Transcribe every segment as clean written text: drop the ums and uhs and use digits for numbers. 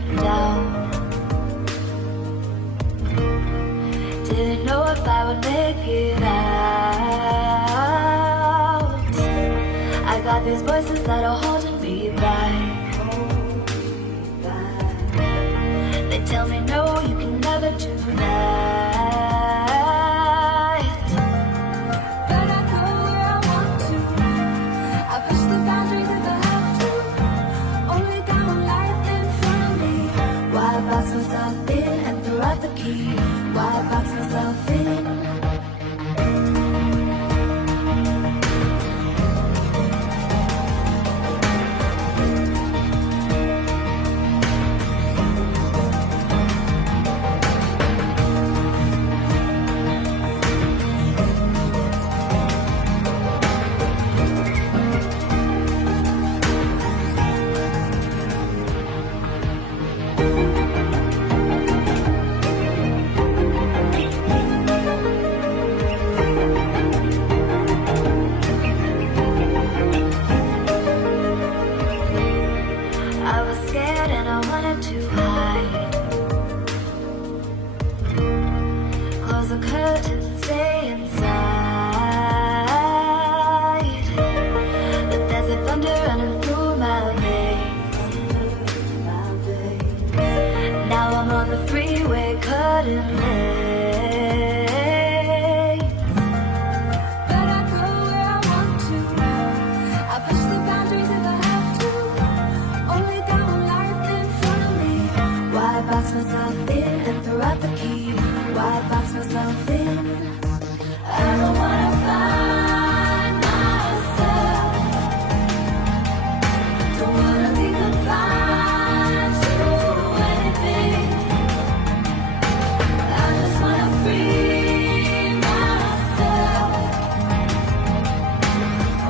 been down. Didn't know if I would make it out. I got these voices that are holding me back. They tell me no, you can never do that. But I go where I want to. I push the boundaries if I have to. Only got one life in front of me. Why box myself in and throw out the key? Why box myself in? I was scared and I wanted to hide. Close the curtains and stay inside. But there's a thunder running through my veins. Now I'm on the freeway cutting lanes. But I go where I want to. I push the boundaries if I have to. Only got one life in front of me. Why box myself in and throw out the key? Why box myself in? I don't wanna find myself. Don't wanna be confined to anything. I just wanna free myself.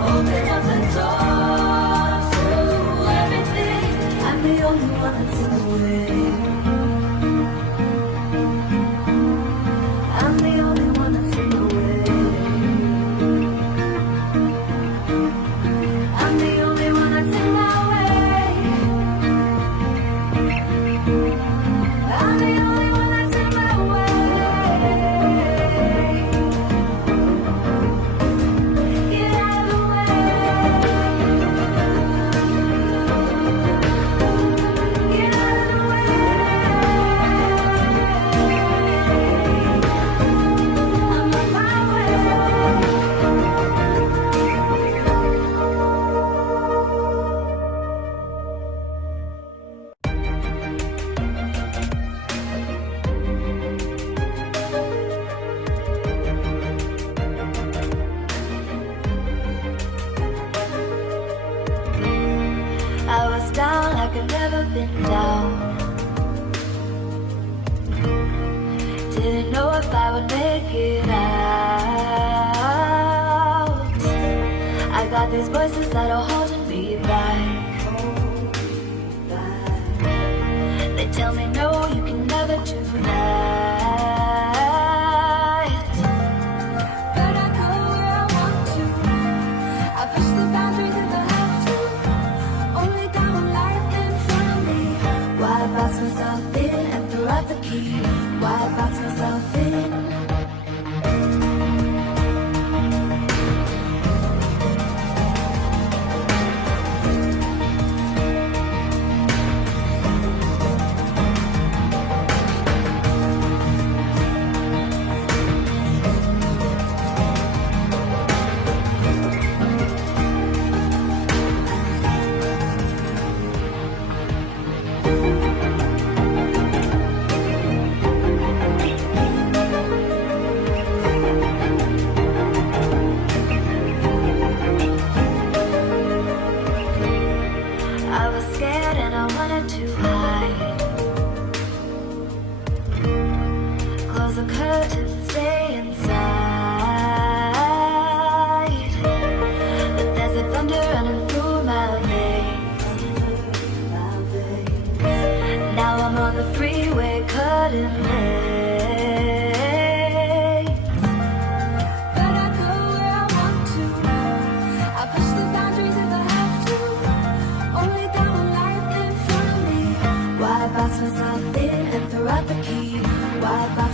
Open up the door to everything. I'm the only one that's in the way. I'm the only one that's in the way. I'm the only one that's in my way. I'm the only one that's in my way. Get out of the way. Get out of the way. I'm on my way. I was down like I'd never been down. Didn't know if I would make it out. I got these voices that are holding me back. They tell me no, you can never do that. But I go where I want to. I push the boundaries if I have to. Only got one life in front of me. Why box myself in and throw out the key? Why box myself in? I was scared and I wanted to hide. Close the curtains and stay inside. But there's a thunder running through my veins. Now I'm on the freeway cutting lanes. But I go where I want to. I push the boundaries if I have to. Only got one life in front of me. Why out the key. Why box